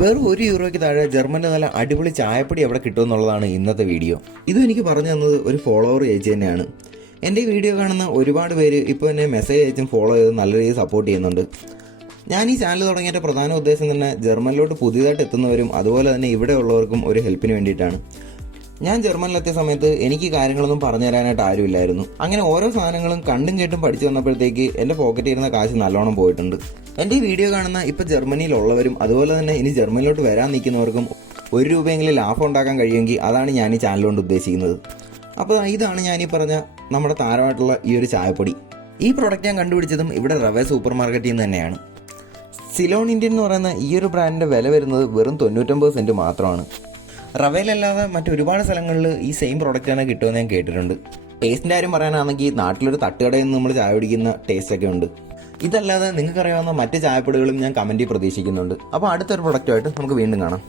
വെറും €1 താഴെ ജർമ്മനിൽ നല്ല അടിപൊളി ചായപ്പൊടി എവിടെ കിട്ടുമെന്നുള്ളതാണ് ഇന്നത്തെ വീഡിയോ. ഇതും എനിക്ക് പറഞ്ഞു തന്നത് ഒരു ഫോളോവർ ചേച്ചി തന്നെയാണ്. എൻ്റെ ഈ വീഡിയോ കാണുന്ന ഒരുപാട് പേര് ഇപ്പോൾ എന്നെ മെസ്സേജ് അയച്ചും ഫോളോ ചെയ്ത് നല്ല രീതിയിൽ സപ്പോർട്ട് ചെയ്യുന്നുണ്ട്. ഞാൻ ഈ ചാനൽ തുടങ്ങിയതിൻ്റെ പ്രധാന ഉദ്ദേശം തന്നെ ജർമ്മനിലോട്ട് പുതിയതായിട്ട് എത്തുന്നവരും അതുപോലെ തന്നെ ഇവിടെ ഉള്ളവർക്കും ഒരു ഹെൽപ്പിന് വേണ്ടിയിട്ടാണ്. ഞാൻ ജർമ്മനിലെത്തിയ സമയത്ത് എനിക്ക് കാര്യങ്ങളൊന്നും പറഞ്ഞു തരാനായിട്ട് ആരുമില്ലായിരുന്നു. അങ്ങനെ ഓരോ സാധനങ്ങളും കണ്ടും കേട്ടും പഠിച്ചു വന്നപ്പോഴത്തേക്ക് എൻ്റെ പോക്കറ്റിൽ ഇരുന്ന കാശ് നല്ലോണം പോയിട്ടുണ്ട്. എൻ്റെ ഈ വീഡിയോ കാണുന്ന ഇപ്പോൾ ജർമ്മനിയിലുള്ളവരും അതുപോലെ തന്നെ ഇനി ജർമ്മനിലോട്ട് വരാൻ നിൽക്കുന്നവർക്കും ₹1 ലാഭം ഉണ്ടാക്കാൻ കഴിയുമെങ്കിൽ അതാണ് ഞാൻ ഈ ചാനൽ കൊണ്ട് ഉദ്ദേശിക്കുന്നത്. അപ്പോൾ ഇതാണ് ഞാനീ പറഞ്ഞ നമ്മുടെ താരമായിട്ടുള്ള ഈ ഒരു ചായപ്പൊടി. ഈ പ്രോഡക്റ്റ് ഞാൻ കണ്ടുപിടിച്ചതും ഇവിടെ റവേ സൂപ്പർ മാർക്കറ്റിൽ നിന്ന് തന്നെയാണ്. സിലോൺ ഇന്ത്യൻ എന്ന് പറയുന്ന ഈ ഒരു ബ്രാൻഡിൻ്റെ വില വരുന്നത് വെറും 99 സെൻറ്റ് മാത്രമാണ്. റവയിലല്ലാതെ മറ്റൊരുപാട് സ്ഥലങ്ങളിൽ ഈ സെയിം പ്രോഡക്റ്റ് തന്നെ കിട്ടുമെന്ന് ഞാൻ കേട്ടിട്ടുണ്ട്. ടേസ്റ്റിൻ്റെ കാര്യം പറയാനാണെങ്കിൽ നാട്ടിലൊരു തട്ടുകടയിൽ നിന്ന് നമ്മൾ ചായ കുടിക്കുന്ന ടേസ്റ്റൊക്കെ ഉണ്ട്. ഇതല്ലാതെ നിങ്ങൾക്കറിയാവുന്ന മറ്റ് ചായപ്പൊടികളും ഞാൻ കമൻറ്റിൽ പ്രതീക്ഷിക്കുന്നുണ്ട്. അപ്പോൾ അടുത്തൊരു പ്രൊഡക്റ്റുമായിട്ട് നമുക്ക് വീണ്ടും കാണാം.